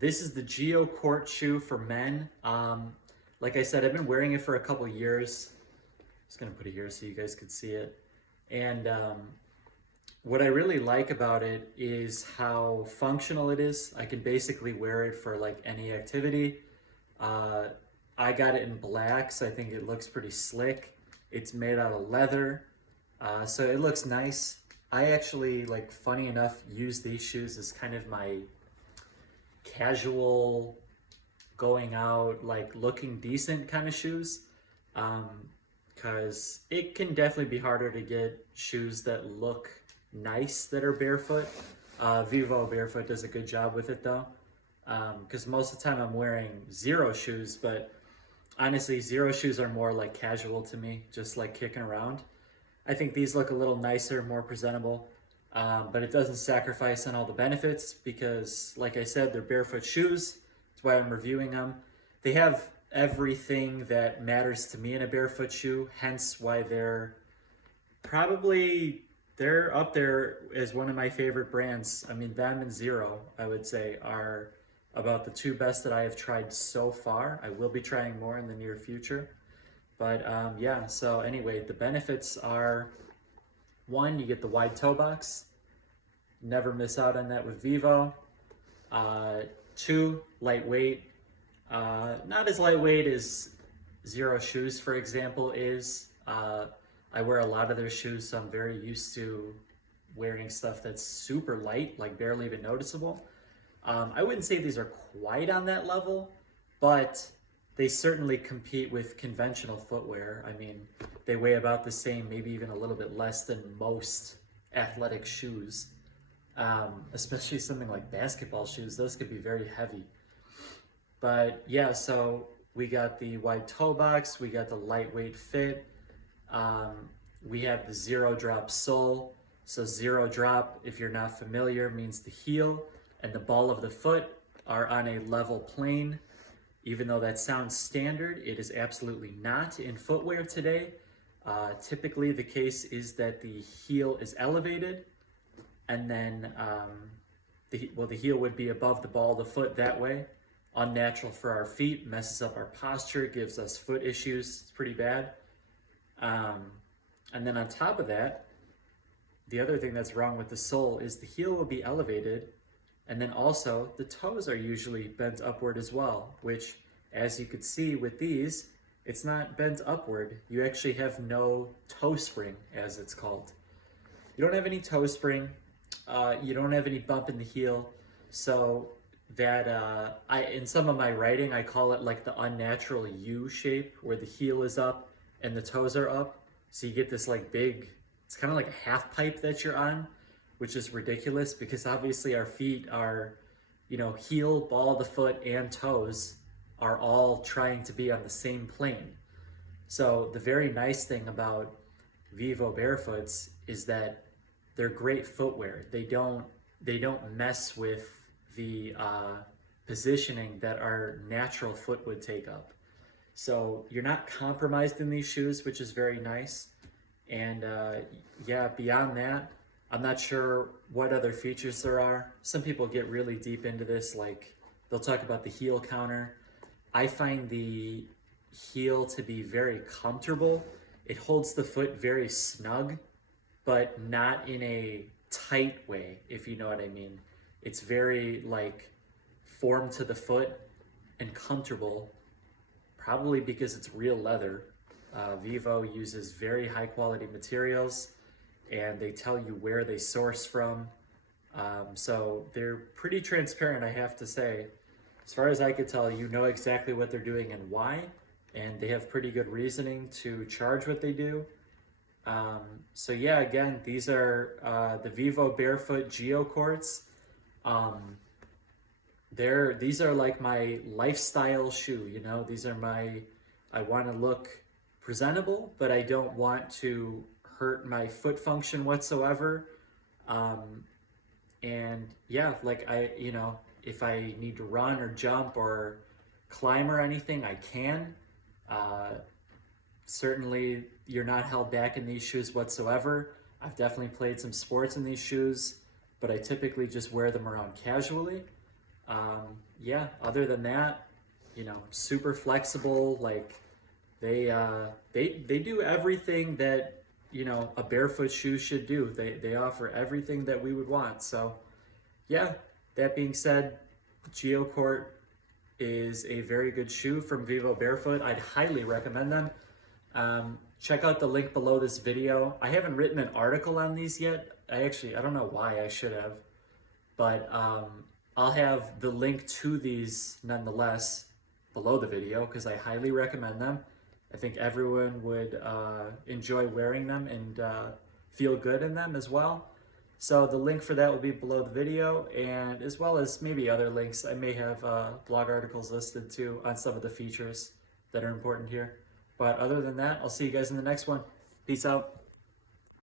This is the Geo court shoe for men. Like I said, I've been wearing it for a couple years. Just gonna put it here so you guys could see it. And what I really like about it is how functional it is. I can basically wear it for like any activity. Uh, I got it in black, so I think it looks pretty slick. It's made out of leather, so it looks nice. I actually, like, funny enough, use these shoes as kind of my casual, going out, like looking decent kind of shoes. Because it can definitely be harder to get shoes that look nice that are barefoot. Vivobarefoot does a good job with it though. Because most of the time I'm wearing Zero shoes, but honestly, Zero shoes are more like casual to me, just like kicking around. I think these look a little nicer, more presentable, but it doesn't sacrifice on all the benefits because, like I said, they're barefoot shoes. That's why I'm reviewing them. They have everything that matters to me in a barefoot shoe, hence why they're up there as one of my favorite brands. I mean, them and Zero, I would say, are about the two best that I have tried so far. I will be trying more in the near future. But yeah, so anyway, the benefits are, one, you get the wide toe box. Never miss out on that with Vivo. Two, lightweight. Not as lightweight as Zero shoes, for example, is. I wear a lot of their shoes, so I'm very used to wearing stuff that's super light, like barely even noticeable. I wouldn't say these are quite on that level, but they certainly compete with conventional footwear. I mean, they weigh about the same, maybe even a little bit less than most athletic shoes. Especially something like basketball shoes, those could be very heavy. But yeah, so we got the wide toe box, we got the lightweight fit, we have the zero drop sole. So zero drop, if you're not familiar, means the heel and the ball of the foot are on a level plane. Even though that sounds standard, it is absolutely not in footwear today. Typically the case is that the heel is elevated, and then the heel would be above the ball of the foot that way. Unnatural for our feet, messes up our posture, gives us foot issues. It's pretty bad. And then on top of that, the other thing that's wrong with the sole is the heel will be elevated, and then also the toes are usually bent upward as well, which, as you could see with these, it's not bent upward. You actually have no toe spring, as it's called. You don't have any toe spring. You don't have any bump in the heel. So that in some of my writing, I call it like the unnatural U shape, where the heel is up and the toes are up. So you get this like big, it's kind of like a half pipe that you're on, which is ridiculous because obviously our feet are, heel, ball of the foot, and toes are all trying to be on the same plane. So the very nice thing about Vivobarefoots is that they're great footwear. They don't mess with the positioning that our natural foot would take up. So you're not compromised in these shoes, which is very nice. And yeah, beyond that, I'm not sure what other features there are. Some people get really deep into this, like they'll talk about the heel counter. I find the heel to be very comfortable. It holds the foot very snug, but not in a tight way, if you know what I mean. It's very like formed to the foot and comfortable, probably because it's real leather. Vivo uses very high quality materials, and they tell you where they source from. So they're pretty transparent, I have to say. As far as I could tell, you know exactly what they're doing and why, and they have pretty good reasoning to charge what they do. So yeah, again, these are the Vivobarefoot Geo courts. These are like my lifestyle shoe, these are I want to look presentable, but I don't want to hurt my foot function whatsoever. And yeah, like if I need to run or jump or climb or anything, I can. Certainly you're not held back in these shoes whatsoever. I've definitely played some sports in these shoes, but I typically just wear them around casually. yeah, other than that, you know, super flexible. Like they do everything that, you know, a barefoot shoe should do. They offer everything that we would want. So yeah, that being said, Geocourt is a very good shoe from Vivobarefoot. I'd highly recommend them. Check out the link below this video. I haven't written an article on these yet. I don't know why. I should have, but I'll have the link to these nonetheless below the video because I highly recommend them. I think everyone would enjoy wearing them and feel good in them as well. So the link for that will be below the video, and as well as maybe other links. I may have blog articles listed too on some of the features that are important here. But other than that, I'll see you guys in the next one. Peace out.